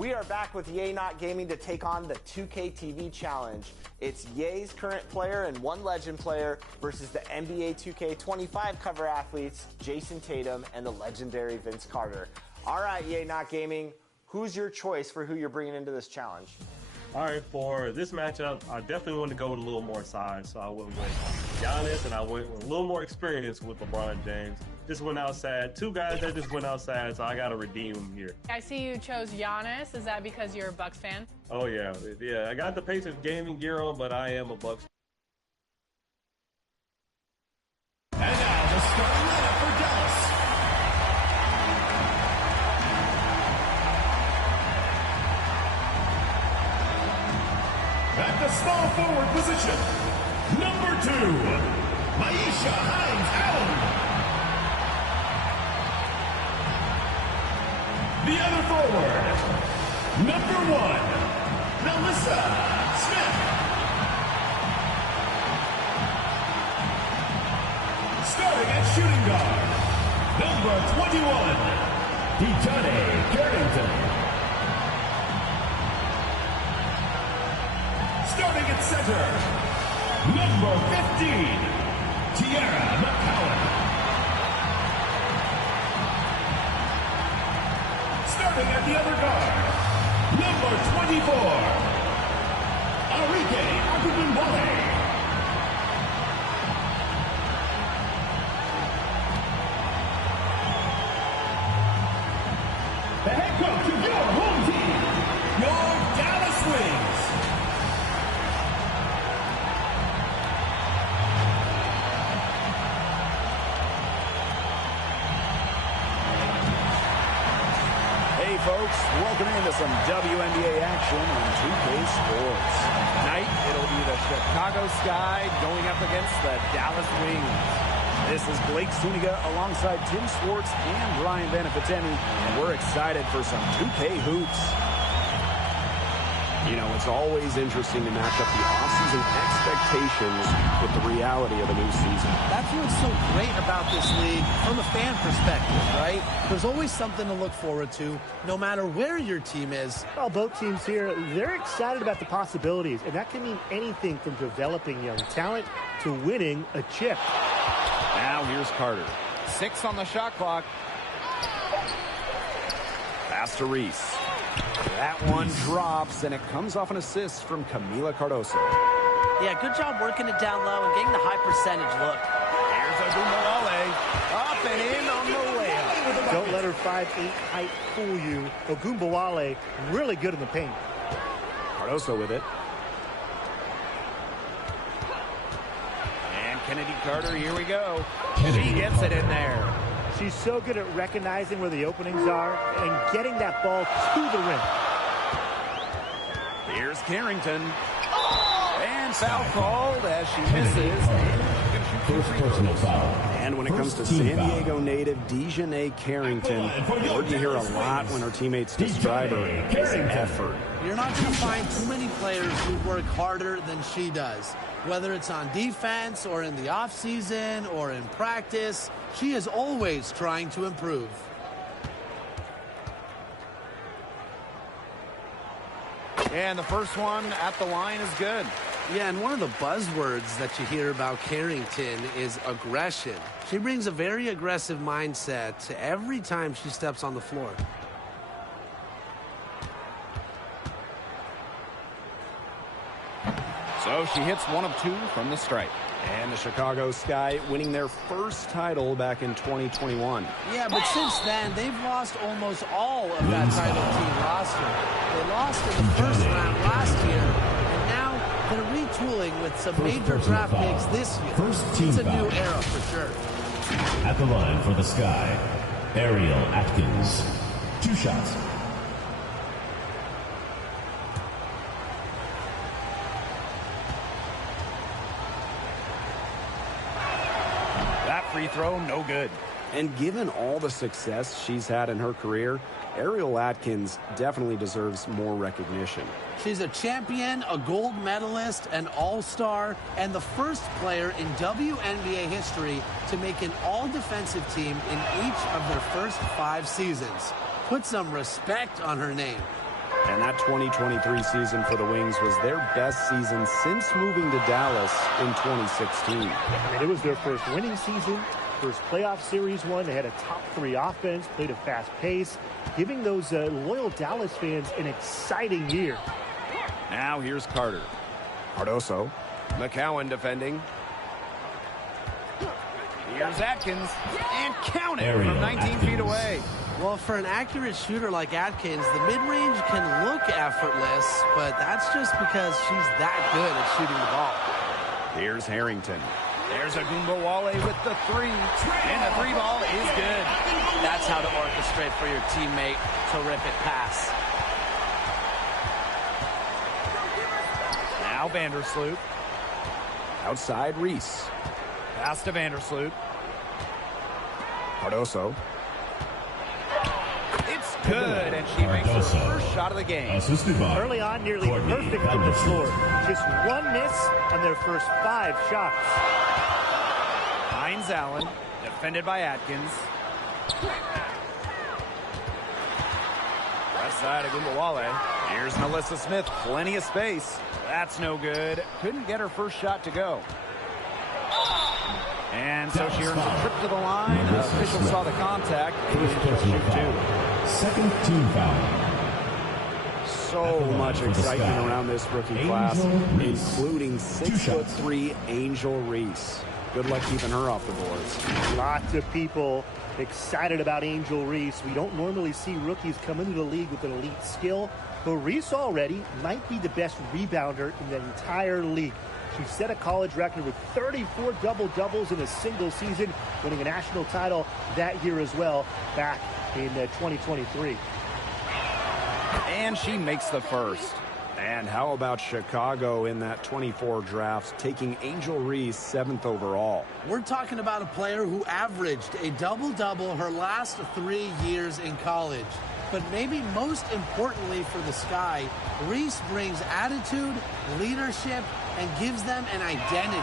We are back with Yay Not Gaming to take on the 2K TV Challenge. It's Yay's current player and one legend player versus the NBA 2K25 cover athletes, Jason Tatum and the legendary Vince Carter. All right, Yay Not Gaming, who's your choice for who you're bringing into this challenge? All right, for this matchup, I definitely want to go with a little more size. So I went with Giannis, and I went with a little more experience with LeBron James. Just went outside. Two guys that just went outside, so I got to redeem them here. I see you chose Giannis. Is that because you're a Bucks fan? Oh, yeah. Yeah, I got the Pacers gaming gear on, but I am a Bucks fan. And now the starting lineup for Dallas. At the small forward position, number 2, Maisha Hines-Allen. The other forward, number 1, Melissa Smith. Starting at shooting guard, number 21, Dejounte Carrington. Starting at center, number 15, Tiara McCowan. Starting at the other guard, number 24, Arike Agubumbale. The head coach of your home team, your Dallas Wings. Folks, welcome into some WNBA action on 2K Sports. Tonight, it'll be the Chicago Sky going up against the Dallas Wings. This is Blake Zuniga alongside Tim Swartz and Brian Vanafitemi, and we're excited for some 2K hoops. You know, it's always interesting to match up the offseason expectations with the reality of a new season. That's what's so great about this league from a fan perspective, right? There's always something to look forward to, no matter where your team is. Well, both teams here, they're excited about the possibilities, and that can mean anything from developing young talent to winning a chip. Now here's Carter. 6 on the shot clock. Pass to Reese. That one drops, and it comes off an assist from Camila Cardoso. Yeah, good job working it down low and getting the high percentage look. Here's Ogunbowale. Up and in on the layup. Don't let her 5'8" height fool you. Ogunbowale really good in the paint. Cardoso with it. And Kennedy Carter, here we go. She gets it in there. She's so good at recognizing where the openings are and getting that ball to the rim. Here's Carrington. And foul called as she misses. First personal foul. And when it comes to San Diego native Dejounte Carrington, word you hear a lot when her teammates describe her as effort. You're not going to find too many players who work harder than she does. Whether it's on defense or in the offseason or in practice, she is always trying to improve. And the first one at the line is good. Yeah, and one of the buzzwords that you hear about Carrington is aggression. She brings a very aggressive mindset to every time she steps on the floor. So she hits 1 of 2 from the stripe. And the Chicago Sky winning their first title back in 2021. Yeah, but since then, they've lost almost all of that title team roster. They lost in the first round last year, and now they're retooling with some major draft picks this year. It's a new era for sure. At the line for the Sky, Ariel Atkins. 2 shots. Free throw, no good. And given all the success she's had in her career, Ariel Atkins definitely deserves more recognition. She's a champion, a gold medalist, an all-star, and the first player in WNBA history to make an all-defensive team in each of their first 5 seasons. Put some respect on her name. And that 2023 season for the Wings was their best season since moving to Dallas in 2016. I mean, it was their first winning season, first playoff series one. They had a top 3 offense, played a fast pace, giving those loyal Dallas fans an exciting year. Now here's Carter. Cardoso. McCowan defending. Here's Atkins. And count it from 19 feet away. Well, for an accurate shooter like Atkins, the mid-range can look effortless, but that's just because she's that good at shooting the ball. Here's Harrington. There's Wnba with the 3. And the 3 ball is good. That's how to orchestrate for your teammate. Terrific pass. Now Vandersloot. Outside Reese. Pass to Vandersloot. Cardoso. It's good, and she makes her first shot of the game. Early on, nearly perfect from the floor. Just 1 miss on their first 5 shots. Hines Allen, defended by Atkins. Left side of Wnba. Here's Melissa Smith, plenty of space. That's no good. Couldn't get her first shot to go. And so she earns a trip to the line. Officials saw the contact. And she'll shoot 2. Second team foul. So much excitement around this rookie class, including 6'3" Angel Reese. Good luck keeping her off the boards. Lots of people excited about Angel Reese. We don't normally see rookies come into the league with an elite skill, but Reese already might be the best rebounder in the entire league. She set a college record with 34 double-doubles in a single season, winning a national title that year as well, back in 2023. And she makes the first. And how about Chicago in that 24 draft, taking Angel Reese 7th overall? We're talking about a player who averaged a double-double her last 3 years in college. But maybe most importantly for the Sky, Reese brings attitude, leadership, and gives them an identity.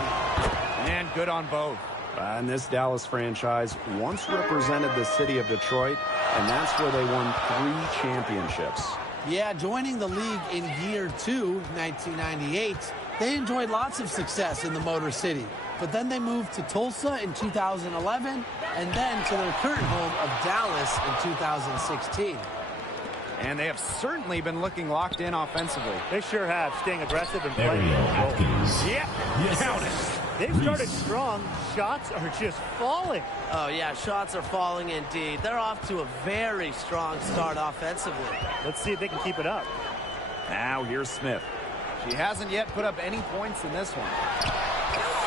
And good on both. And this Dallas franchise once represented the city of Detroit, and that's where they won 3 championships. Yeah, joining the league in year 2, 1998, they enjoyed lots of success in the Motor City. But then they moved to Tulsa in 2011, and then to their current home of Dallas in 2016. And they have certainly been looking locked in offensively. They sure have, staying aggressive and playing. Yeah, count it. They've started strong. Shots are just falling. Oh, yeah, shots are falling indeed. They're off to a very strong start offensively. Let's see if they can keep it up. Now here's Smith. She hasn't yet put up any points in this one.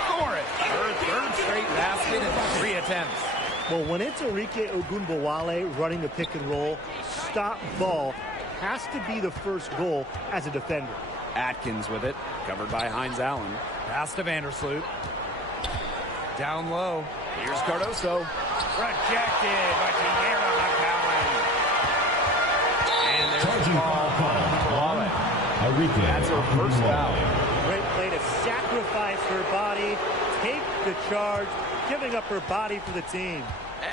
Score it. Her 3rd straight basket in 3 attempts. Well, when it's Arike Ogunbowale running the pick and roll, stop ball has to be the first goal as a defender. Atkins with it, covered by Hines Allen. Pass to Vandersloot. Down low. Here's Cardoso. Rejected by Tiara McCowan. And there's the ball. That's her first foul. Great play to sacrifice her body, take the charge, giving up her body for the team.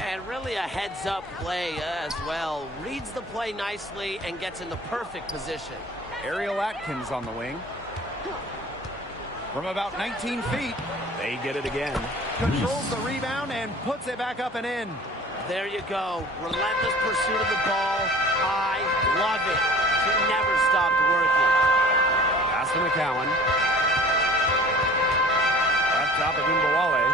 And really a heads-up play as well. Reads the play nicely and gets in the perfect position. Ariel Atkins on the wing. From about 19 feet, they get it again. Controls the rebound and puts it back up and in. There you go. Relentless pursuit of the ball. I love it. She never stopped working. Pass to McCowan. Up top of Wnba.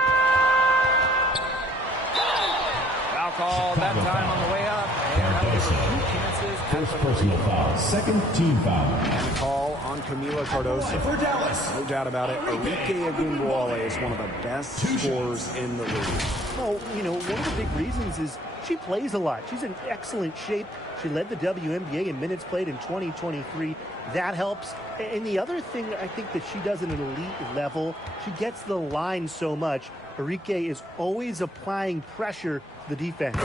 Foul call that time on the way up. And that was 2 chances. First personal foul. Second team foul. And the call on Camila Cardoso. For Dallas. No doubt about it. Arike Ogunbowale is one of the best scorers in the league. Well, you know, one of the big reasons is she plays a lot. She's in excellent shape. She led the WNBA in minutes played in 2023. That helps. And the other thing I think that she does at an elite level, she gets the line so much. Arike is always applying pressure to the defense.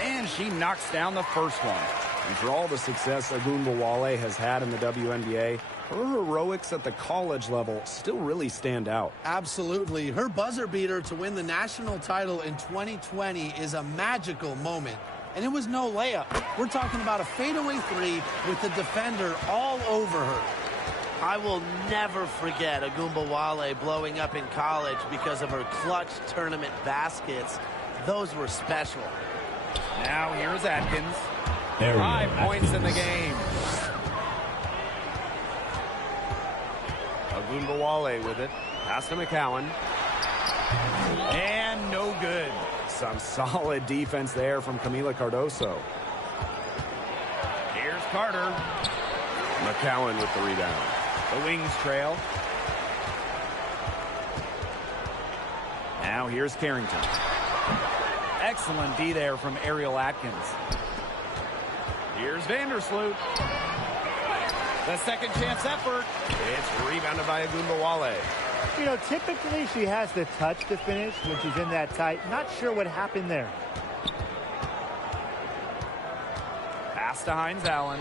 And she knocks down the first one. And for all the success Ogunbowale has had in the WNBA, her heroics at the college level still really stand out. Absolutely. Her buzzer beater to win the national title in 2020 is a magical moment. and it was no layup. We're talking about a fadeaway three with the defender all over her. I will never forget Wnba blowing up in college because of her clutch tournament baskets. Those were special. Now here's Atkins. Area 5 points Atkins. in the game. Wnba with it. Pass to McCowan. And no good. Some solid defense there from Camila Cardoso. Here's Carter. McCowan with the rebound. The Wings trail. Now here's Carrington. Excellent D there from Ariel Atkins. Here's Vandersloot. The second chance effort. It's rebounded by Wnba. You know, typically she has the touch to finish when she's in that tight. Not sure what happened there. Pass to Hines Allen.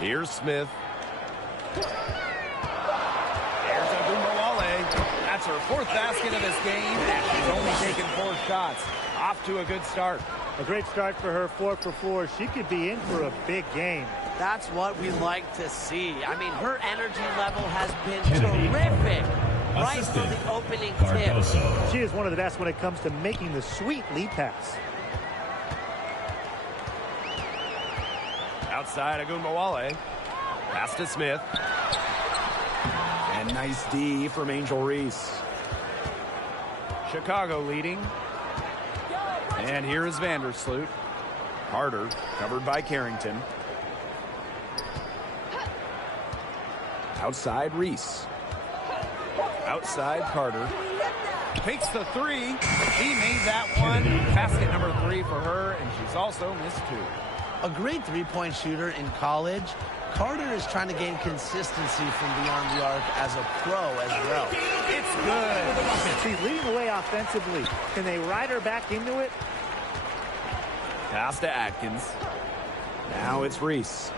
Here's Smith. There's Wnba. That's her 4th basket of this game, and she's only taken 4 shots. Off to a good start. A great start for her, 4 for 4. She could be in for a big game. That's what we like to see. I mean, her energy level has been Kennedy. terrific right Assistant. from the opening Cardoso. tip. She is one of the best when it comes to making the sweet lead pass. Outside Wnba. Pass to Smith. And nice D from Angel Reese. Chicago leading. And here is Vandersloot. Carter covered by Carrington. Outside Reese. Outside Carter. Takes the 3. He made that one. Basket number 3 for her, and she's also missed 2. A great three-point shooter in college. Carter is trying to gain consistency from beyond the arc as a pro as well. It's good. She's leading the way offensively. Can they ride her back into it? Pass to Atkins. Now it's Reese.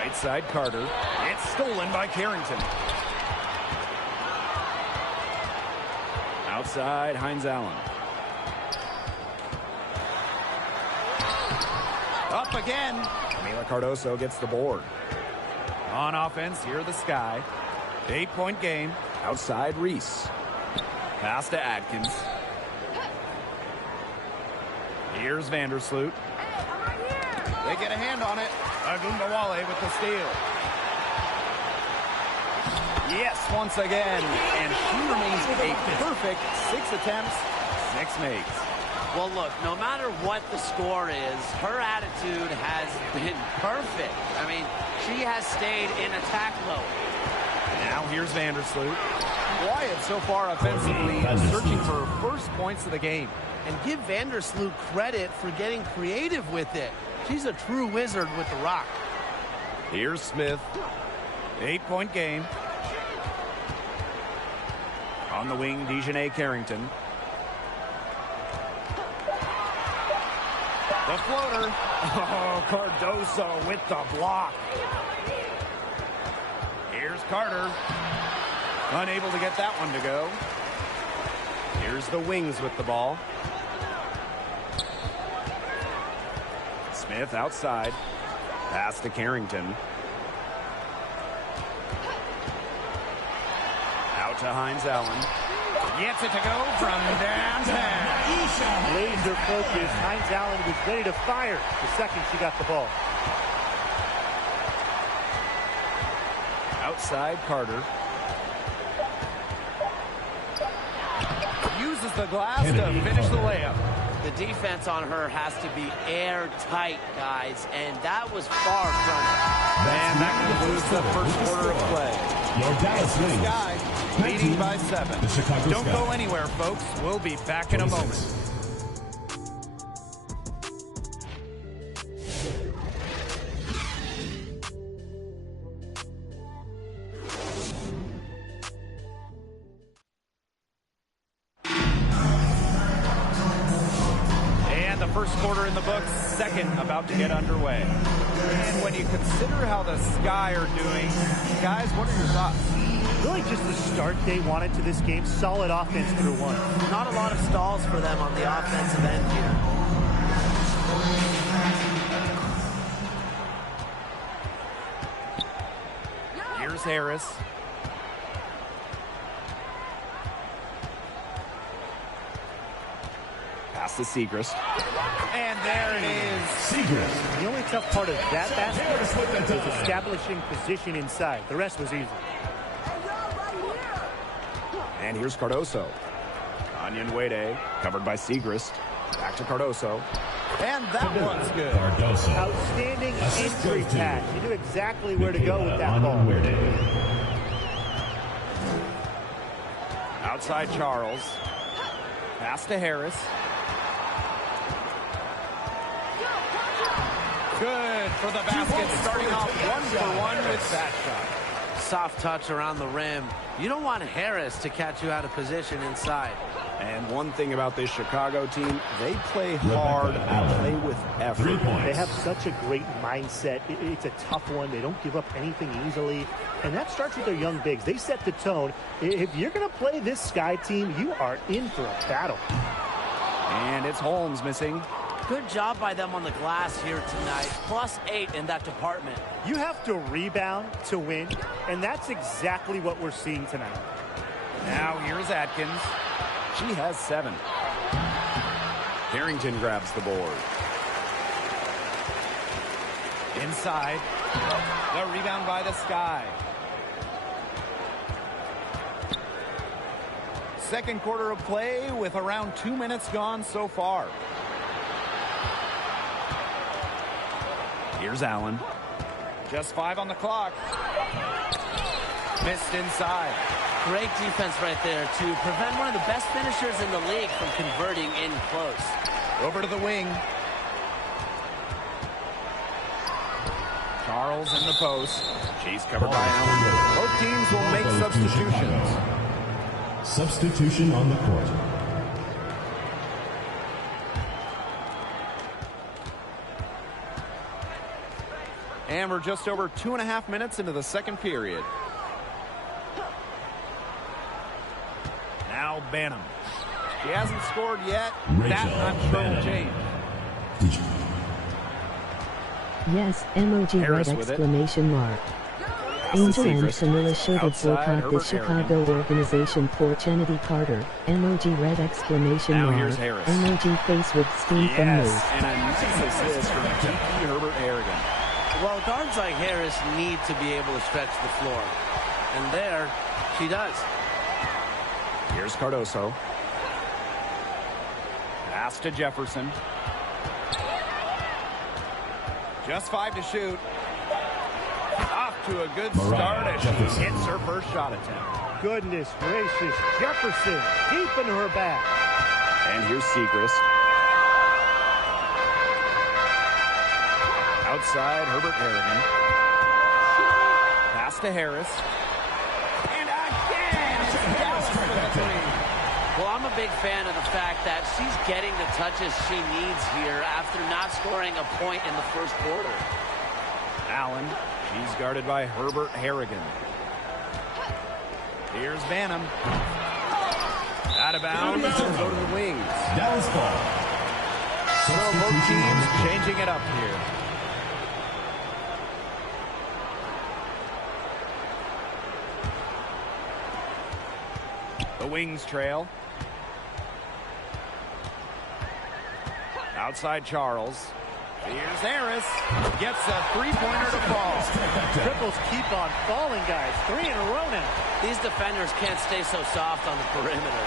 Right side Carter. It's stolen by Carrington. Outside Hines Allen. Up again. Camila Cardoso gets the board. On offense, here the Sky. 8-point game. Outside Reese. Pass to Atkins. Here's Vandersloot. They get a hand on it. Wnba with the steal. Yes, once again. And she remains a perfect 6 attempts, 6 makes. Well, look, no matter what the score is, her attitude has been perfect. I mean, she has stayed in attack mode. Now here's Vandersloot. Quiet so far offensively and searching for her first points of the game. And give Vandersloot credit for getting creative with it. She's a true wizard with the rock. Here's Smith. 8-point game. On the wing, Dejanay Carrington. The floater. Oh, Cardoso with the block. Here's Carter. Unable to get that one to go. Here's the Wings with the ball. Smith outside. Pass to Carrington. Out to Hines Allen. Gets it to go from downtown. Laser focus. Hines Allen was ready to fire the second she got the ball. Outside Carter. Uses the glass to finish the layup. The defense on her has to be airtight, guys, and that was far from it. And that concludes the first quarter of play. Your Dallas Wings. Sky leading by 7. The Chicago Don't Sky. go anywhere, folks. We'll be back in a moment. And the first quarter in the books, second about to get underway. And when you consider how the Sky are doing, guys, what are your thoughts? Really just the start they wanted to this game. Solid offense through one. Not a lot of stalls for them on the offensive end here. Here's Harris. Pass to Segrist. And there it is. Segrist. The only tough part of that basket was establishing position inside. The rest was easy. And here's Cardoso. Wnba covered by Segrist. Back to Cardoso. And that one's good. Cardoso. Outstanding entry pass. You knew exactly where to go with that ball. Outside Charles. Pass to Harris. Good for the basket, starting off 1-for-1 with that shot. Soft touch around the rim. You don't want Harris to catch you out of position inside. And one thing about this Chicago team, they play hard and play with effort. They have such a great mindset. It's a tough one. They don't give up anything easily. And that starts with their young bigs. They set the tone. If you're going to play this Sky team, you are in for a battle. And it's Holmes missing. Good job by them on the glass here tonight. +8 in that department. You have to rebound to win, and that's exactly what we're seeing tonight. Now here's Atkins. She has 7. Harrington grabs the board. Inside. The rebound by the Sky. Second quarter of play with around 2 minutes gone so far. Here's Allen. Just 5 on the clock. Missed inside. Great defense right there to prevent one of the best finishers in the league from converting in close. Over to the wing. Charles in the post. She's covered by Allen. Both teams will make substitutions. Substitution on the court. And we're just over 2.5 minutes into the second period. Now Banham. She hasn't scored yet. That I'm sure will change. Yes, emoji red exclamation mark. Angel and Camilla showed a boycott the Chicago organization for Kennedy Carter. Emoji red exclamation mark. Emoji face with steam from news. And a nice assist from Kiki Herbert Harrigan. Well, guards like Harris need to be able to stretch the floor. And there, she does. Here's Cardoso. Pass to Jefferson. Just 5 to shoot. Off to a good start as she hits her first shot attempt. Goodness gracious. Jefferson deep into her back. And here's Segrist. Outside, Herbert Harrigan. Pass to Harris. And again, it's Dallas for the three. Well, I'm a big fan of the fact that she's getting the touches she needs here after not scoring a point in the first quarter. Allen, she's guarded by Herbert Harrigan. Here's Banham. Out of bounds. Go to the wings. Dallas ball. So both teams changing it up here. The wings trail. Outside Charles. Here's Harris. Gets a three-pointer to fall. Triples keep on falling, guys. 3 in a row now. These defenders can't stay so soft on the perimeter.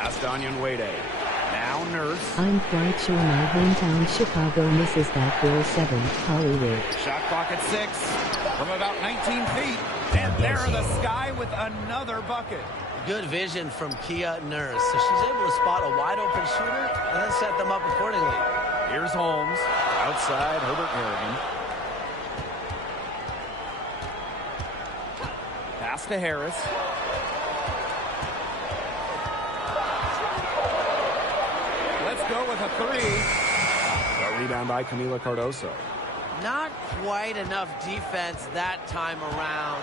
Pass to Wnba. Now Nurse. I'm quite sure my hometown Chicago misses that girl 7, Hollywood. Shot clock at 6 from about 19 feet. And there are the Sky with another bucket. Good vision from Kia Nurse. So she's able to spot a wide-open shooter and then set them up accordingly. Here's Holmes. Outside, Herbert Harrigan. Pass to Harris. Let's go with a 3. A rebound by Camila Cardoso. Not quite enough defense that time around.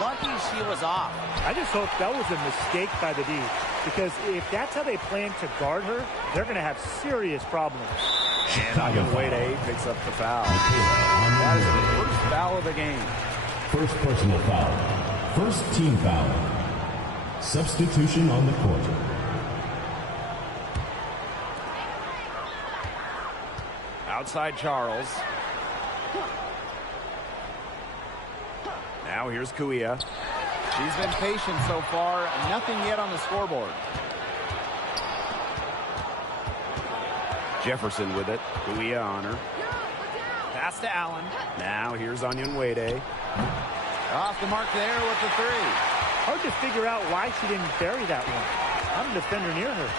Lucky she was off. I just hope that was a mistake by the D, because if that's how they plan to guard her, they're going to have serious problems. And Wnba picks up the foul. That is the first foul of the game. First personal foul. First team foul. Substitution on the court. Outside Charles. Now here's Kuia. She's been patient so far. Nothing yet on the scoreboard. Jefferson with it. Kuia on her. Pass to Allen. Now here's Wnba. Off the mark there with the three. Hard to figure out why she didn't bury that one. Not a defender near her.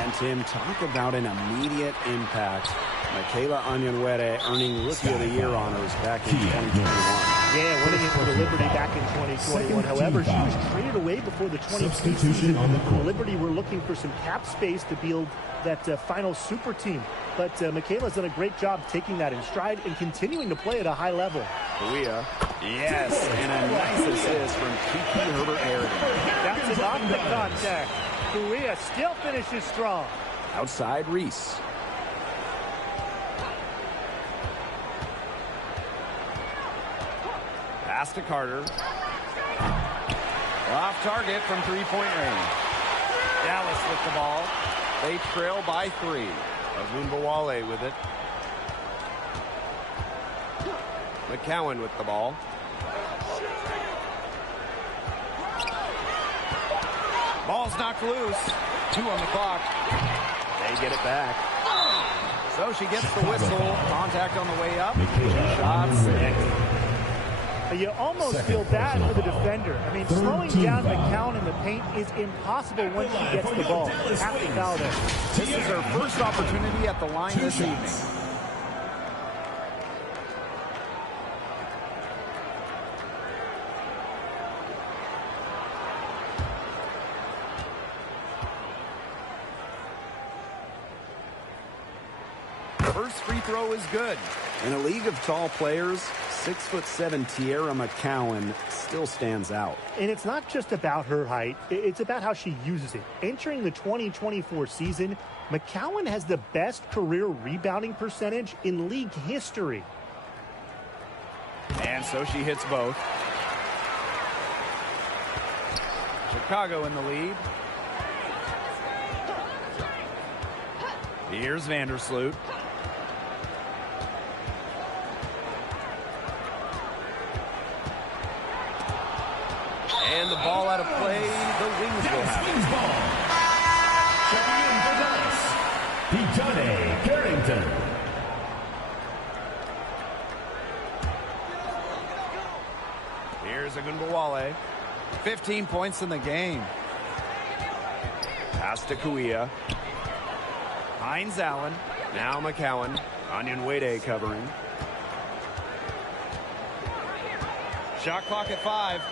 And Tim, talk about an immediate impact. Michaela Wnba earning Rookie of the Year honors back in 2021. Yeah, winning it for the Liberty back in 2021. However, she was traded away before the 22 season. The Liberty were looking for some cap space to build that final super team. But Michaela's done a great job taking that in stride and continuing to play at a high level. Kuia. Yes, and a nice assist from Kiki Herbert-Harrigan. Bouncing off the contact. Kuia still finishes strong. Outside Reese. Pass to Carter. Off target from three-point range. Dallas with the ball. They trail by 3. Wnba with it. McCowan with the ball. Ball's knocked loose. 2 on the clock. They get it back. So she gets the whistle. Contact on the way up. Shots. You almost feel bad for the defender. I mean, slowing down McCown in the paint is impossible once she gets the ball. Have to foul there. This is her first opportunity at the line this evening. First free throw is good. In a league of tall players, 6'7" Tierra McCowan still stands out. And it's not just about her height. It's about how she uses it. Entering the 2024 season, McCowan has the best career rebounding percentage in league history. And so she hits both. Chicago in the lead. Here's Vandersloot. And the ball out of play. The Wings will have it. Checking in for Dallas, Pitane Carrington. Here's Wnba. 15 points in the game. Pass to Kuia. Hines Allen. Now McCowan. Wnba covering. Shot clock at 5.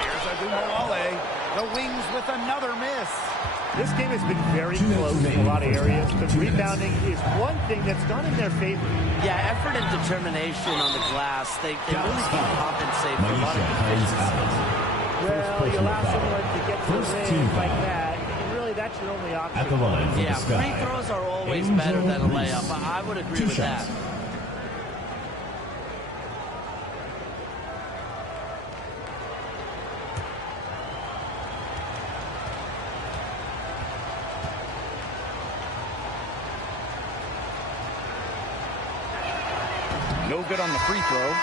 Here's Wnba. The Wings with another miss. This game has been very close in a lot of areas, but rebounding is one thing that's gone in their favor. Yeah, effort and determination on the glass. They really can compensate for a lot of deficiencies. Well, you allow someone to get to the rim like that, and really that's your only option. At the line for Yeah, the Sky. free throws are always better than a layup. I would agree with that. No good on the free throw.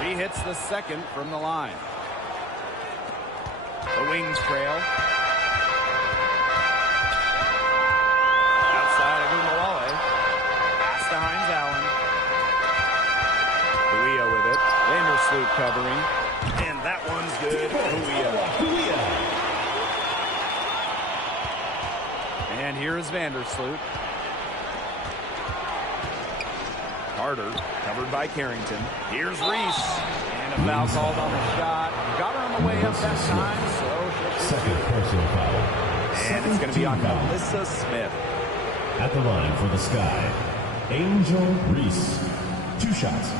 She hits the second from the line. The Wings trail. Vandersloot covering. And that one's good. And here's Vandersloot. Carter, covered by Carrington. Here's Reese. And a foul called on the shot. Got her on the way up that time, so Second personal foul. and it's going to be on Melissa Smith. At the line for the Sky, Angel Reese. 2 shots.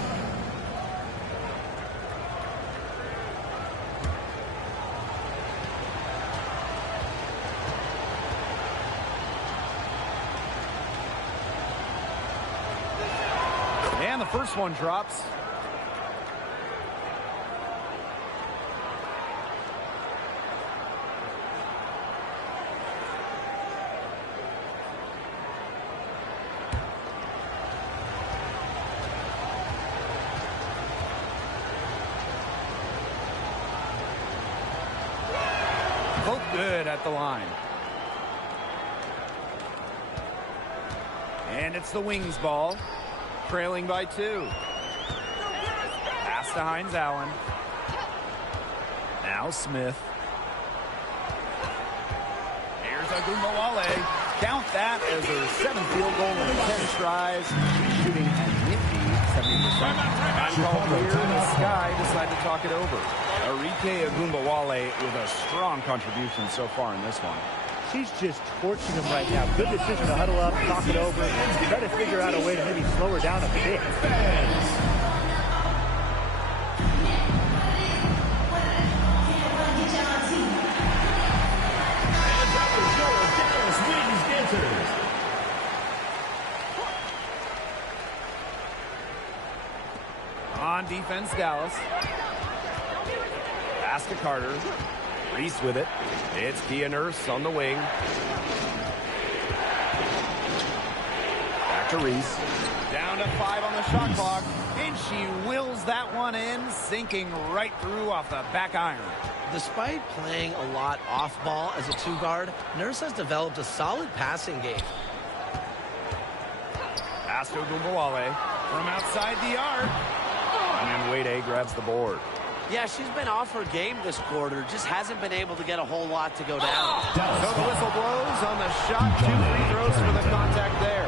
And the first one drops. Both good at the line. And it's the Wings ball. Trailing by 2. Pass to Hines Allen. Now Smith. Here's Wnba. Count that as her 7th field goal in 10 tries. She's shooting a nifty 70%. I'm called here. The Sky decide to talk it over. Wnba with a strong contribution so far in this one. She's just torching him right now. Good decision to huddle up, talk it over, try to figure out a way to maybe slow her down a bit. And that was your Dallas Wings dancers. On defense, Dallas. Pass to Carter. Reese with it. It's Kia Nurse on the wing. Back to Reese. Down to 5 on the shot clock. And she wills that one in, sinking right through off the back iron. Despite playing a lot off ball as a 2-guard, Nurse has developed a solid passing game. Pass to Wnba from outside the arc. And Wnba grabs the board. Yeah, she's been off her game this quarter. Just hasn't been able to get a whole lot to go down. So the whistle blows on the shot. 2 free throws for the contact there.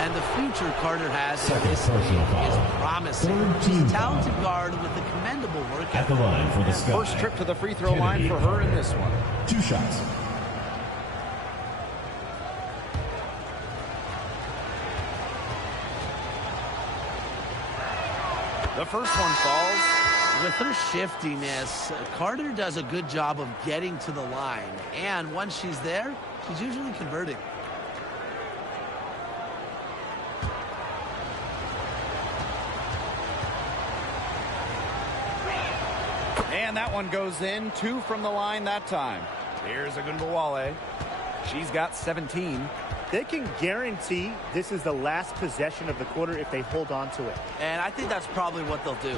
And the future Carter has in this league is promising. She's a talented guard with a commendable work At the line for the Sky. First trip to the free throw line for her in this one. 2 shots. The first one falls. With her shiftiness, Carter does a good job of getting to the line. And once she's there, she's usually converting. And that one goes in. 2 from the line that time. Here's Wnba. She's got 17. They can guarantee this is the last possession of the quarter if they hold on to it. And I think that's probably what they'll do.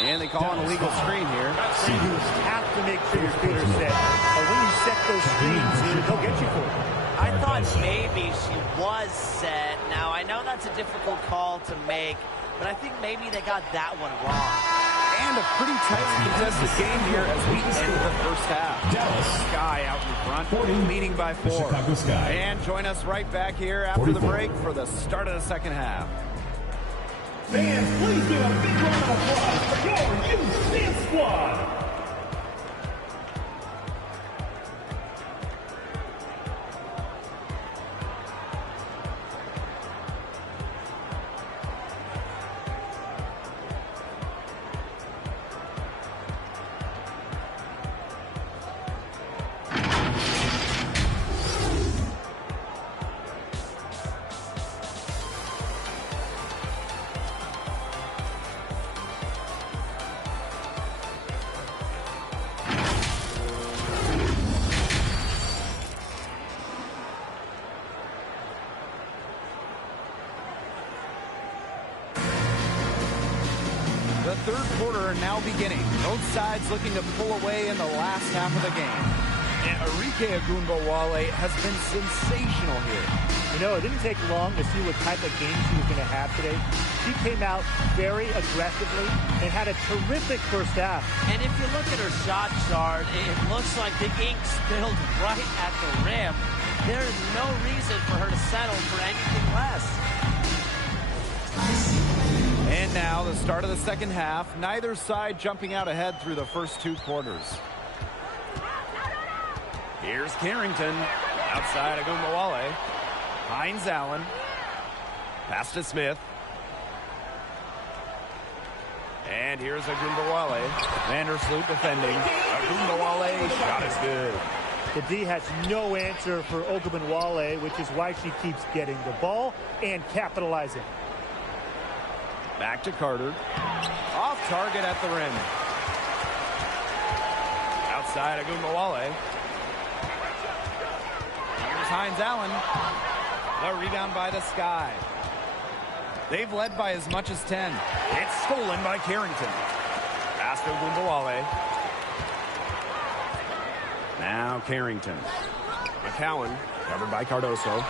And they call an illegal screen here. You have to make sure your feet are set. But when you set those screens, they'll get you for it. I thought maybe she was set. Now, I know that's a difficult call to make, but I think maybe they got that one wrong. And a pretty tightly contested game here as we end the first half. Dallas Sky out in front, 40, leading by 4. Chicago Sky. And join us right back here after 44. the break for the start of the second half. Fans, please give a big round of applause for your UC squad. The third quarter now beginning. Both sides looking to pull away in the last half of the game. And Arike Wnba has been sensational here. You know, it didn't take long to see what type of game she was going to have today. She came out very aggressively and had a terrific first half. And if you look at her shot chart, it looks like the ink spilled right at the rim. There is no reason for her to settle for anything less. And now the start of the second half. Neither side jumping out ahead through the first 2 quarters. Here's Carrington. Outside Wnba. Hines Allen. Pass to Smith. And here's Wnba. Vandersloot defending. Wnba shot is good. The D has no answer for Wnba, which is why she keeps getting the ball and capitalizing. Back to Carter. Off target at the rim. Outside Wnba. Here's Hines Allen. The rebound by the Sky. They've led by as much as 10. It's stolen by Carrington. Pass to Wnba. Now Carrington. McCowan covered by Cardoso.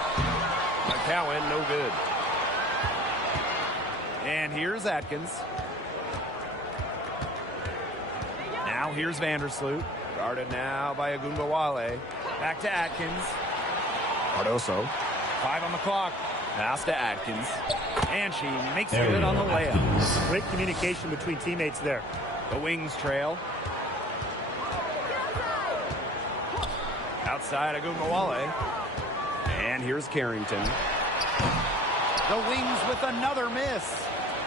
McCowan no good. And here's Atkins. Now here's Vandersloot. Guarded now by Wnba. Back to Atkins. Cardoso. 5 on the clock. Pass to Atkins. And she makes good on the layup. Great communication between teammates there. The Wings trail. Outside Wnba. And here's Carrington. The Wings with another miss.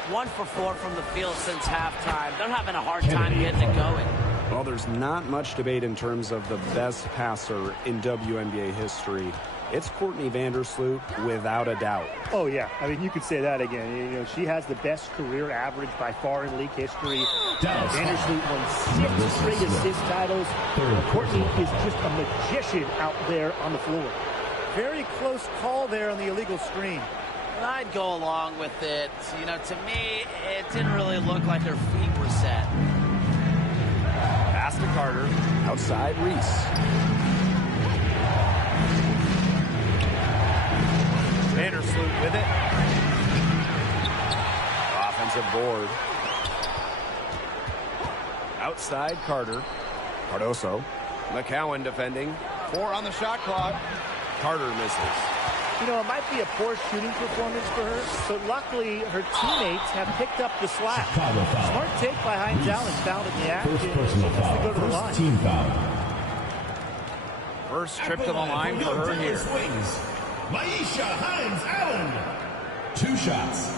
1 for 4 from the field since halftime. They're having a hard time getting it going. Well, there's not much debate in terms of the best passer in WNBA history. It's Courtney Vandersloot, without a doubt. Oh, yeah. I mean, you could say that again. You know, she has the best career average by far in league history. Vandersloot won 6 straight assist titles. Courtney is just a magician out there on the floor. Very close call there on the illegal screen. And I'd go along with it. You know, to me, it didn't really look like her feet were set. Pass to Carter. Outside Reese. Vandersloot with it. Offensive board. Outside Carter. Cardoso. McCowan defending. 4 on the shot clock. Carter misses. You know, it might be a poor shooting performance for her, but luckily her teammates have picked up the slack. Smart take by Hines Allen, fouled in the action. To go to the line. Team foul. First trip to the line for her here. Maisha Hines Allen. 2 shots.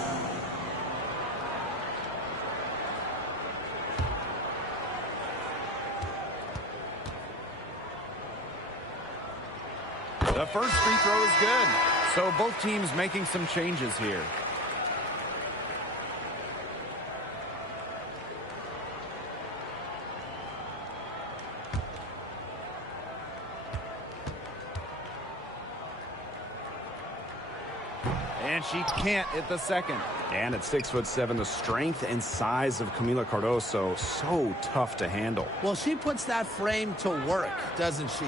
The first free throw is good. So both teams making some changes here. And she can't hit the second. And at 6'7", the strength and size of Camila Cardoso, so tough to handle. Well, she puts that frame to work, doesn't she?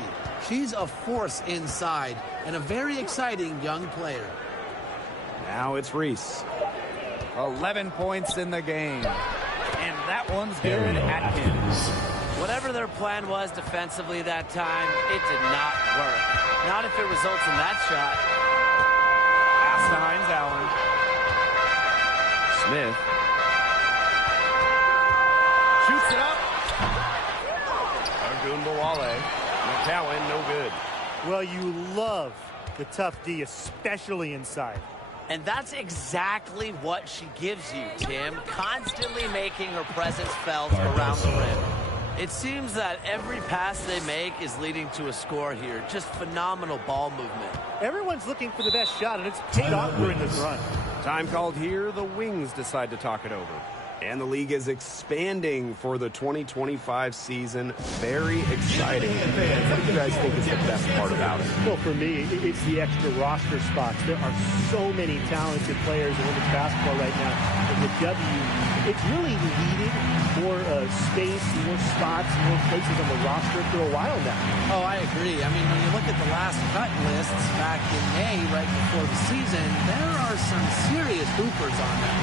She's a force inside and a very exciting young player. Now it's Reese. 11 points in the game. And that one's good. Atkins. Whatever their plan was defensively that time, it did not work. Not if it results in that shot. Pass to Hines Allen. Smith. Shoots it up. Wnba. McCowan, no good. Well, you love the tough D, especially inside. And that's exactly what she gives you, Tim. Constantly making her presence felt around the rim. It seems that every pass they make is leading to a score here. Just phenomenal ball movement. Everyone's looking for the best shot, and it's paid off during this run. Time called here. The Wings decide to talk it over. And the league is expanding for the 2025 season. Very exciting. What do you guys think is the best part about it? Well, for me, it's the extra roster spots. There are so many talented players in women's basketball right now. And the W, it's really needed more space, more spots, more places on the roster for a while now. Oh, I agree. I mean, when you look at the last cut lists back in May, right before the season, there are some serious hoopers on them.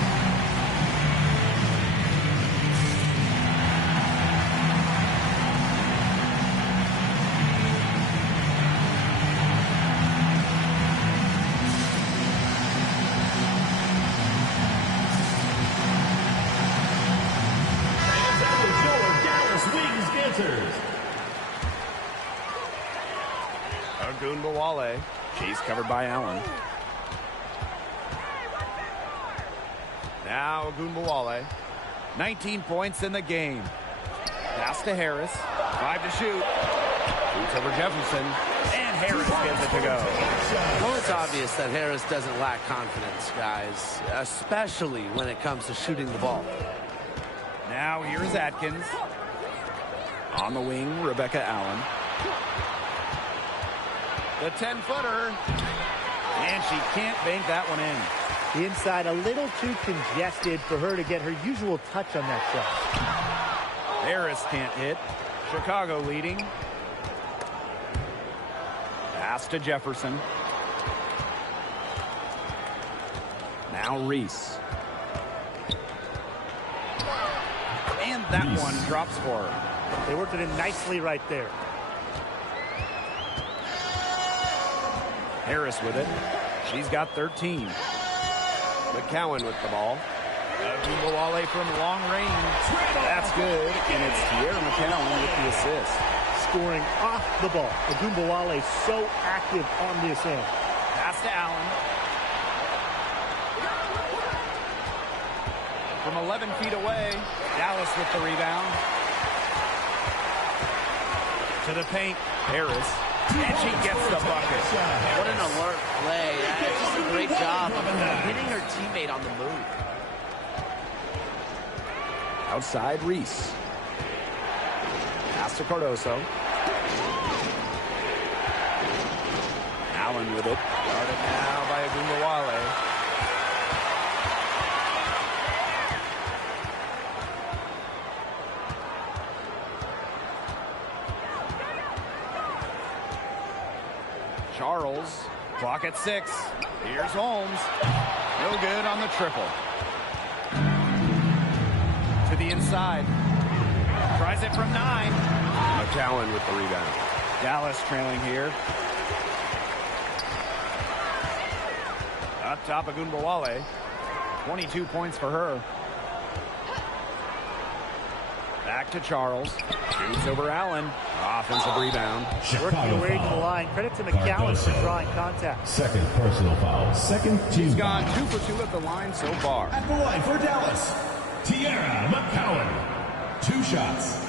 Wnba. She's covered by Allen. Now Wnba. 19 points in the game. Pass to Harris. 5 to shoot. Shoots over Jefferson. And Harris gets it to go. Well, it's obvious that Harris doesn't lack confidence, guys, especially when it comes to shooting the ball. Now here's Atkins. On the wing, Rebecca Allen. The 10-footer. And she can't bank that one in. The inside a little too congested for her to get her usual touch on that shot. Harris can't hit. Chicago leading. Pass to Jefferson. Now Reese. And that one drops for her. They worked it in nicely right there. Harris with it. She's got 13. McCowan with the ball. Wnba from long range. That's good, and it's Tierra McCowan with the assist. Scoring off the ball. Wnba so active on this end. Pass to Allen. From 11 feet away, Dallas with the rebound. To the paint, Harris. And she gets the bucket. What an alert play. It's just a great job of hitting her teammate on the move. Outside Reese. Pass to Cardoso. Allen with it. Guarded now by Wnba. Charles, clock at 6. Here's Holmes. No good on the triple. To the inside. Tries it from 9. McCowan with the rebound. Dallas trailing here. Up top of Wnba. 22 points for her. Back to Charles. Shoots over Allen. Offensive rebound. Working away to the line. Credit to McCowan for drawing contact. Second personal foul. Second team. She's gone 2 for 2 at the line so far. At the line for Dallas, Tierra McCowan. 2 shots.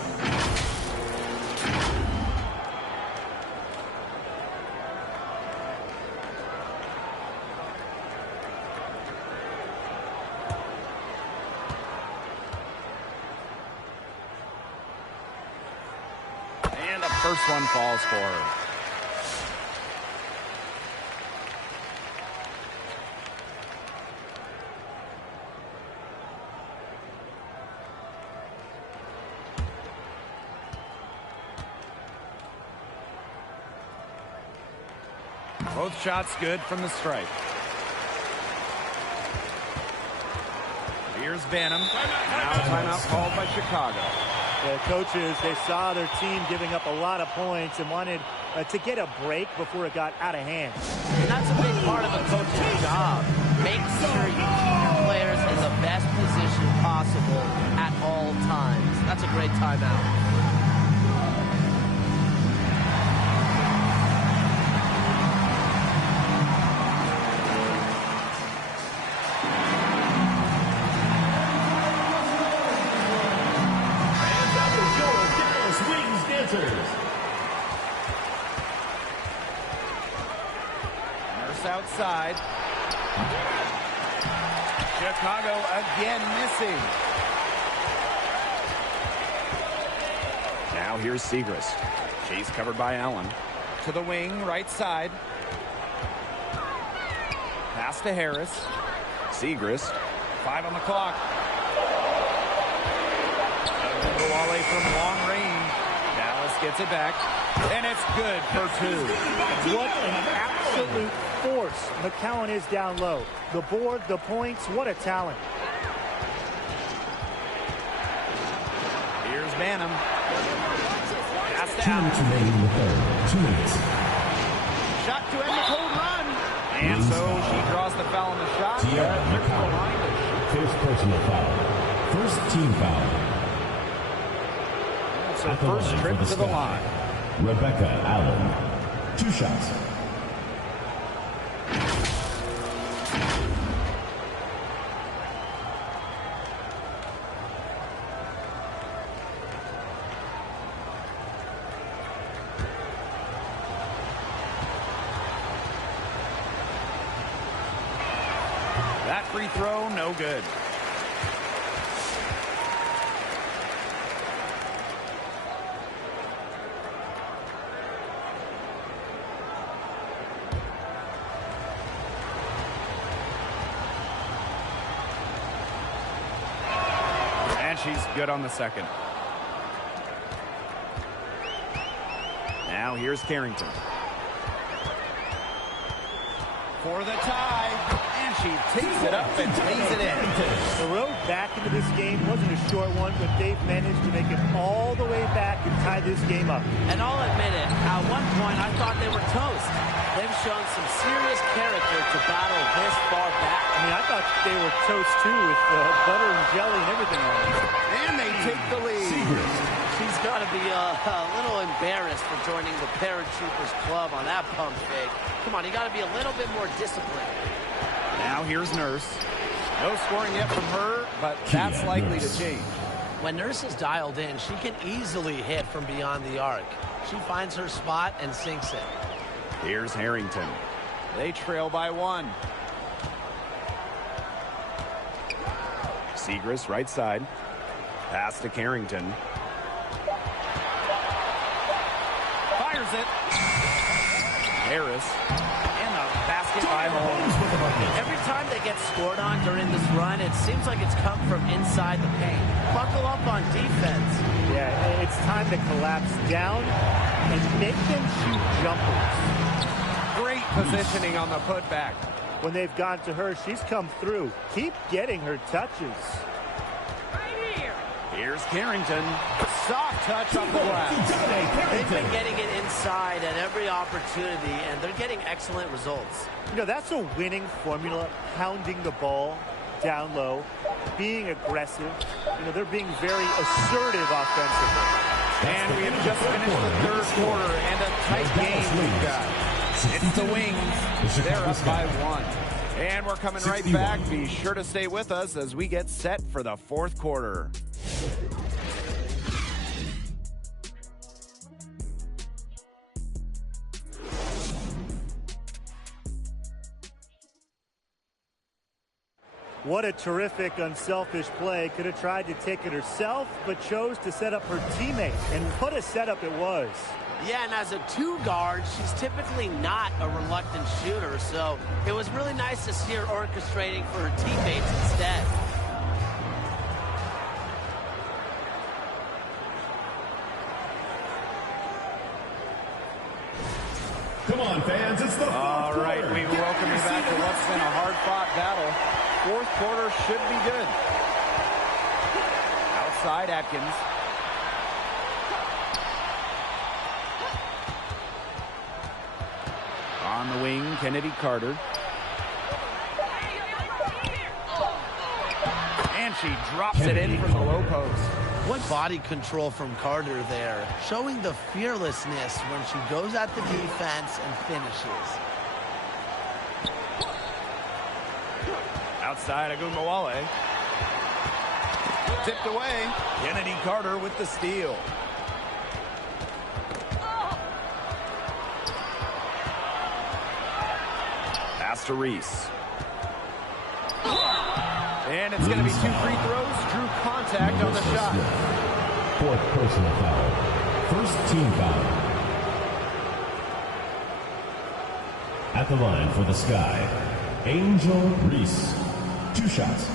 First one falls for her. Both shots good from the stripe. Here's Banham. Now timeout called by Chicago. The coaches, they saw their team giving up a lot of points and wanted to get a break before it got out of hand. And that's a big part of a coach's job. Make sure you keep your players in the best position possible at all times. That's a great timeout. Nurse outside. Chicago again missing. Now here's Siegrist. She's covered by Allen. To the wing, right side. Pass to Harris. Siegrist. 5 on the clock. Wnba from long range. Dallas gets it back. And it's good for 2. What an absolute force McCowan is down low. The board, the points, what a talent. Here's Banham. Pass to 2 Allen. minutes remaining in the third. 2 minutes. Shot to end the cold run. And so she draws the foul on the shot. Tierra McCowan. First personal foul. First team foul. That's her first trip to the line. Rebecca Allen. 2 shots. That free throw, no good. And she's good on the second. Now here's Carrington. For the tie. And she takes it up and lays it in. The road back into this game wasn't a short one, but they've managed to make it all the way back and tie this game up. And I'll admit it, at one point I thought they were toast. They've shown some serious character to battle this far back. I mean, I thought they were toast too with butter and jelly and everything on it. And they take the lead. She's got to be a little embarrassed for joining the Paratroopers Club on that pump fake. Come on, you got to be a little bit more disciplined. Now here's Nurse. No scoring yet from her, but that's likely to change. When Nurse is dialed in, she can easily hit from beyond the arc. She finds her spot and sinks it. Here's Harrington. They trail by 1. Segrist right side. Pass to Carrington. Fires it. Harris. And the basket by Holmes. Every time they get scored on during this run, it seems like it's come from inside the paint. Buckle up on defense. Yeah, it's time to collapse down and make them shoot jumpers. Great positioning on the putback. When they've gone to her, she's come through. Keep getting her touches. Here's Carrington. Soft touch off the glass. They've been getting it inside at every opportunity, and they're getting excellent results. You know, that's a winning formula, pounding the ball down low, being aggressive. You know, they're being very assertive offensively. And we have just finished the third quarter, and a tight game we've got. It's the Wings. They're up by 1. And we're coming right back. Be sure to stay with us as we get set for the fourth quarter. What a terrific, unselfish play. Could have tried to take it herself, but chose to set up her teammate. And what a setup it was. Yeah, and as a 2 guard, she's typically not a reluctant shooter, so it was really nice to see her orchestrating for her teammates instead. Come on, fans, it's the All right, we welcome you back to what's been a hard-fought battle. Fourth quarter should be good. Outside Atkins. On the wing, Kennedy Carter. And she drops it in from the low post. What body control from Carter there, showing the fearlessness when she goes at the defense and finishes. Outside Wnba. Tipped away. Kennedy Carter with the steal. Pass to Reese. And it's going to be 2 free throws. Drew contact on the shot. 4th personal foul. 1st team foul. At the line for the Sky, Angel Reese. 2 shots.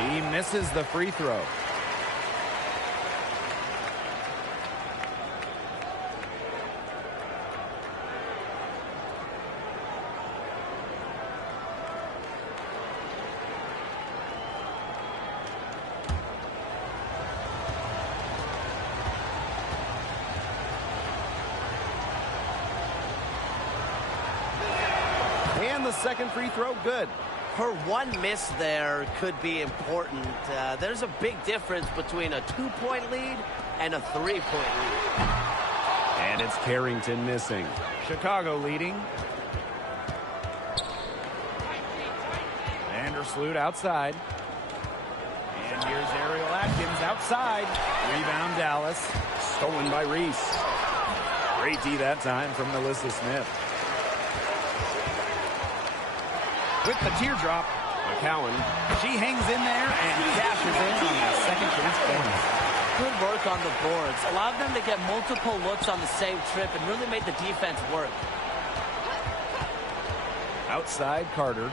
He misses the free throw. the second free throw, good. Her one miss there could be important. There's a big difference between a 2-point lead and a 3-point lead. And it's Carrington missing. Chicago leading. Vandersloot outside. And here's Ariel Atkins outside. Rebound Dallas. Stolen by Reese. Great D that time from Melissa Smith. With the teardrop, McCowan. She hangs in there and cashes in on that second chance bonus. Good work on the boards. Allowed them to get multiple looks on the same trip and really made the defense work. Outside Carter.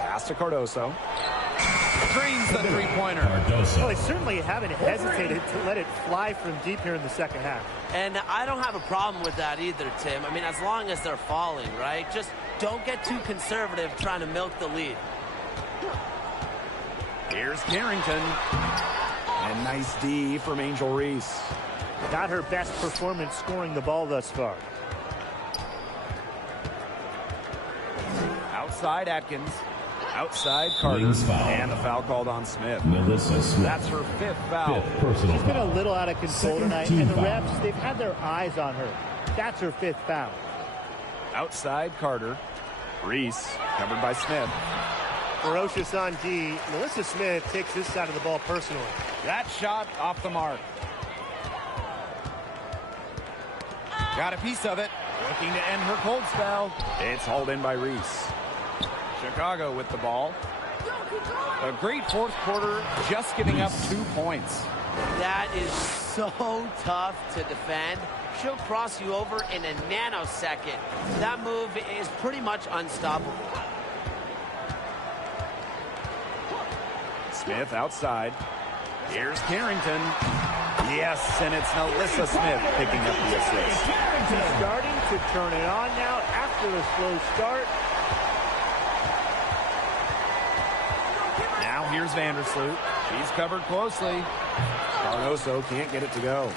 Pass to Cardoso. Drains the three-pointer. Well, they certainly haven't hesitated to let it fly from deep here in the second half. And I don't have a problem with that either, Tim. I mean, as long as they're falling, right? Just don't get too conservative trying to milk the lead. Here's Carrington. And nice D from Angel Reese. Not her best performance scoring the ball thus far. Outside Atkins. Outside Carter. And the foul called on Smith. Melissa Smith. That's her fifth foul. Fifth personal She's been foul. a little out of control tonight, and the refs, they've had their eyes on her. That's her fifth foul. Outside Carter. Reese covered by Smith. Ferocious on D. Melissa Smith takes this side of the ball personally. That shot off the mark. Got a piece of it. Looking to end her cold spell. It's hauled in by Reese. Chicago with the ball. A great fourth quarter, just giving up 2 points. That is so tough to defend. She'll cross you over in a nanosecond. That move is pretty much unstoppable. Smith outside. Here's Carrington. Yes, and it's Melissa Smith picking up the assist. She's starting to turn it on now after a slow start. Now here's Vandersloot. She's covered closely. Cardoso can't get it to go.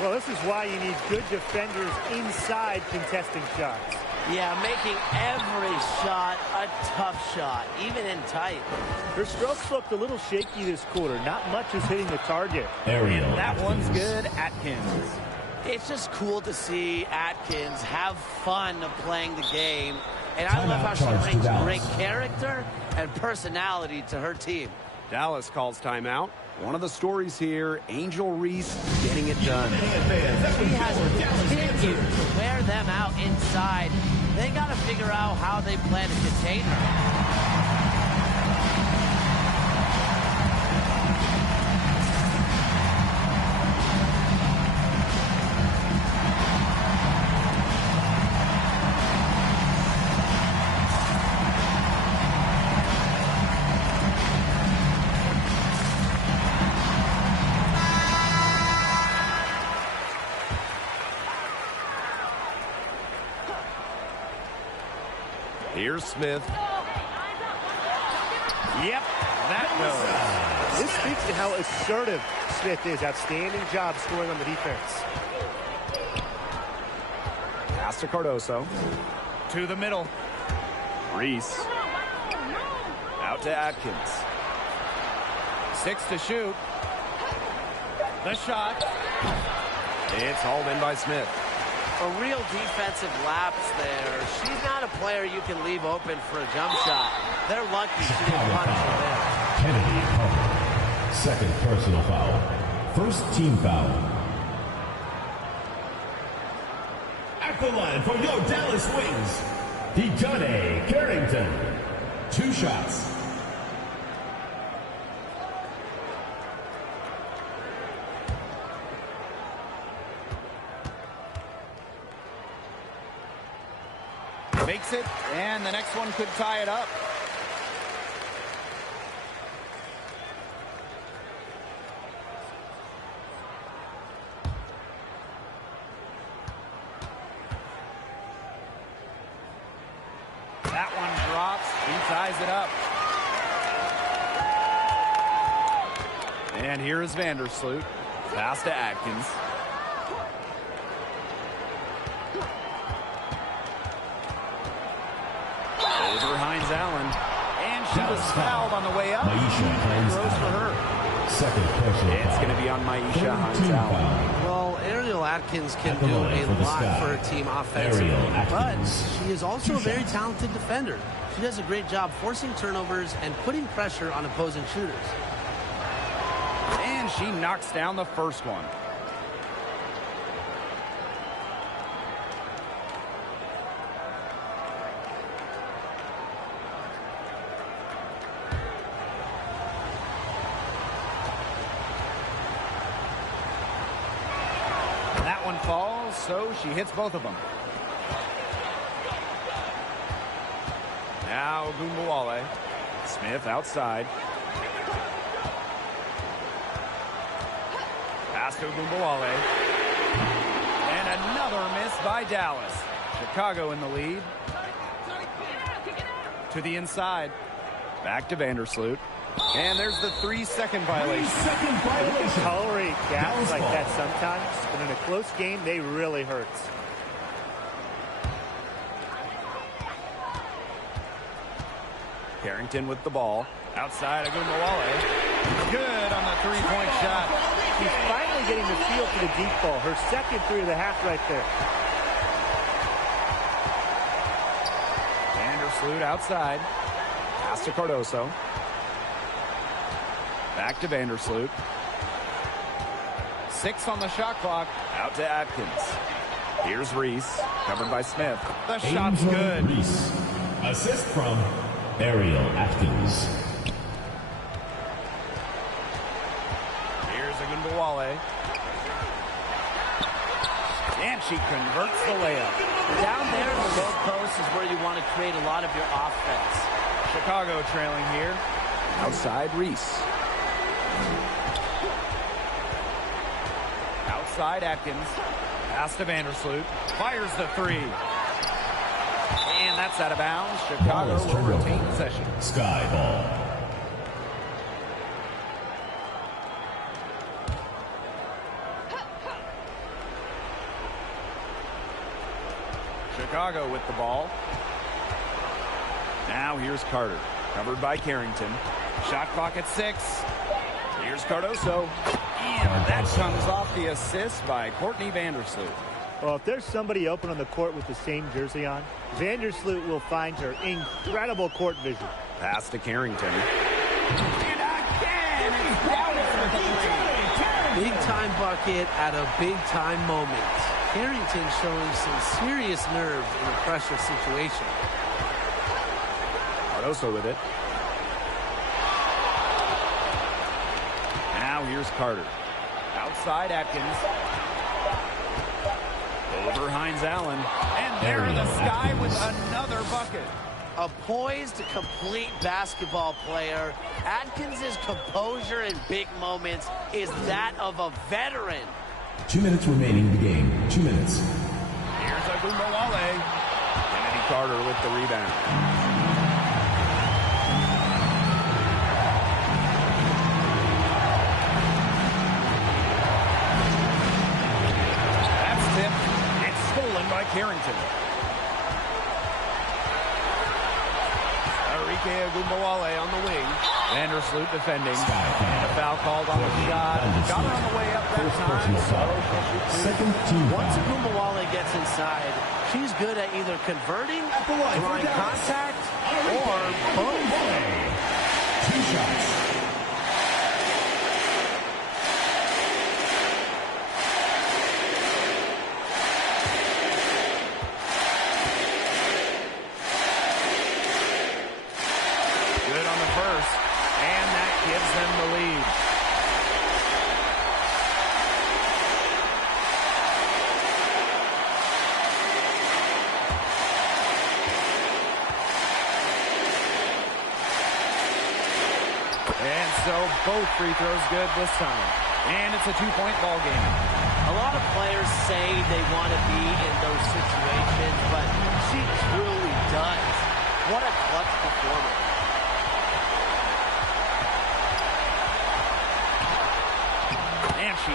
Well, this is why you need good defenders inside contesting shots. Yeah, making every shot a tough shot, even in tight. Her strokes looked a little shaky this quarter. Not much is hitting the target. Ariel. That one's good. Atkins. It's just cool to see Atkins have fun of playing the game. And I love how she brings great character and personality to her team. Dallas calls timeout. One of the stories here, Angel Reese getting it done. She has continued to wear them out inside. They got to figure out how they plan to contain her. Here's Smith. Yep, that goes. This speaks to how assertive Smith is. Outstanding job scoring on the defense. Pass to Cardoso. To the middle. Reese. Out to Atkins. 6 to shoot. The shot. It's hauled in by Smith. A real defensive lapse there. She's not a player you can leave open for a jump shot. They're lucky she didn't punish her there. Kennedy covered. Second personal foul. First team foul. At the line for your Dallas Wings, Dejounte Carrington. 2 shots. Makes it, and the next one could tie it up. That one drops. He ties it up. And here is Vandersloot. Pass to Atkins. Over Hines Allen. And she was fouled on the way up. Throws for her. Second personal It's going to be on Maisha Hines Allen. Well, Ariel Atkins can do a lot for a team offensively, but she is also a very talented defender. She does a great job forcing turnovers and putting pressure on opposing shooters. And she knocks down the first one. That one falls, so she hits both of them. Now Gunbowale. Smith outside. Pass to Gunbowale. And another miss by Dallas. Chicago in the lead. To the inside. Back to Vandersloot. And there's the 3-second violation. 3-second violation. You can tolerate gaps like that sometimes, but in a close game, they really hurt. Carrington with the ball. Outside Gunbowale. Good on the three-point shot. She's finally getting the feel for the deep ball. Her second three of the half right there. Vandersloot outside. Pass to Cardoso. Back to Vandersloot. 6 on the shot clock. Out to Atkins. Here's Reese. Covered by Smith. The shot's Angel good. Reese. Assist from Ariel Atkins. Here's Gunbowale. And she converts the layup. Down there in the low post is where you want to create a lot of your offense. Chicago trailing here. Outside Reese. Outside Atkins. Pass to Vandersloot. Fires the three. And that's out of bounds. Chicago will retain possession. Sky ball. Chicago with the ball. Now here's Carter. Covered by Carrington. Shot clock at 6. Here's Cardoso. And that comes off the assist by Courtney Vandersloot. Well, if there's somebody open on the court with the same jersey on, Vandersloot will find her incredible court vision. Pass to Carrington. And again, it's Dallas with the lead. Big time bucket at a big time moment. Carrington showing some serious nerve in a pressure situation. Cardoso with it. Now here's Carter. Outside Atkins. Over Hines Allen. And there in the sky with another bucket. A poised, complete basketball player. Atkins' composure in big moments is that of a veteran. 2 minutes remaining in the game. 2 minutes. Here's Gunbowale. Kennedy Carter with the rebound. That's tipped. It's stolen by Carrington. Enrique Gunbowale on the wing. Vandersloot defending. And a foul called on the shot. Got her on the way up that time. Second team Once foul. Gunbowale gets inside, she's good at either converting, drawing contact, or both. 2 shots. Good on the first. And that gives them the lead. And so both free throws good this time. And it's a 2-point ball game. A lot of players say they want to be in those situations, but she truly does. What a clutch performance. And she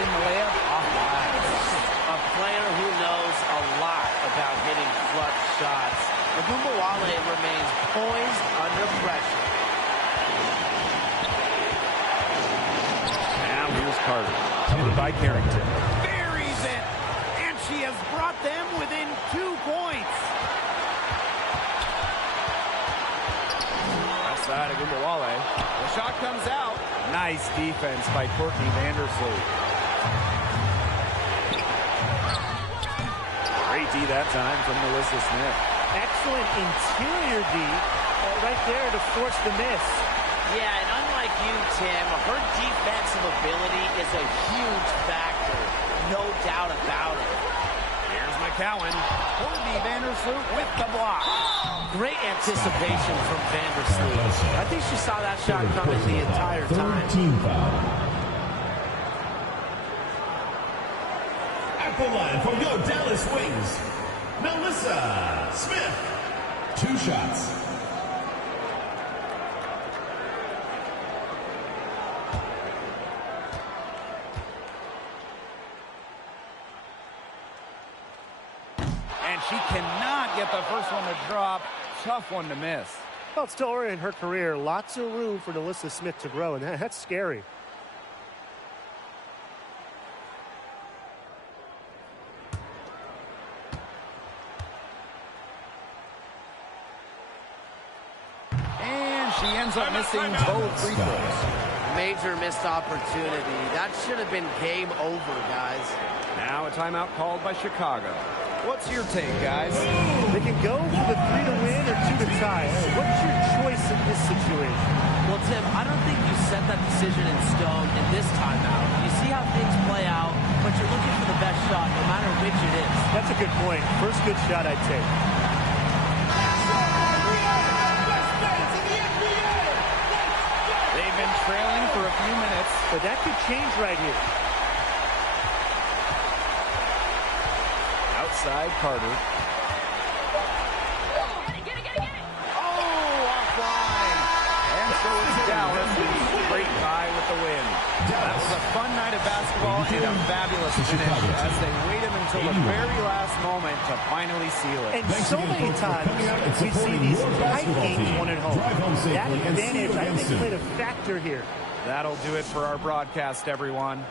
in the layup off glass. A player who knows a lot about hitting clutch shots. Wnba remains poised under pressure. Now here's Carter, covered by Carrington. Buries it, and she has brought them within 2 points. Outside of Wnba. The shot comes out. Nice defense by Courtney Vandersloot. Great D that time from Melissa Smith. Excellent interior D right there to force the miss. Yeah, and unlike you, Tim, her defensive ability is a huge factor. No doubt about it. Here's McCowan. Courtney Vandersloot with the block. Great anticipation from Vandersloot. I think she saw that shot coming the entire time. Team foul. At the line for your Dallas Wings, Melissa Smith. 2 shots. And she cannot get the first one to drop. Tough one to miss. Well, it's still early in her career. Lots of room for Melissa Smith to grow, and that's scary. And she ends up missing both free throws. Major missed opportunity. That should have been game over, guys. Now a timeout called by Chicago. What's your take, guys? They can go for the 3 to win or 2 to tie. What's your choice in this situation? Well, Tim, I don't think you set that decision in stone in this timeout. You see how things play out, but you're looking for the best shot, no matter which it is. That's a good point. First good shot I'd take. They've been trailing for a few minutes, but that could change right here. Outside Carter. Oh, offline. And so it's Dallas with a great buy with the win. That was a fun night of basketball and a fabulous finish as they waited until the very last moment to finally seal it. And so many times we see these tight games won at home. That advantage, I think, played a factor here. That'll do it for our broadcast, everyone.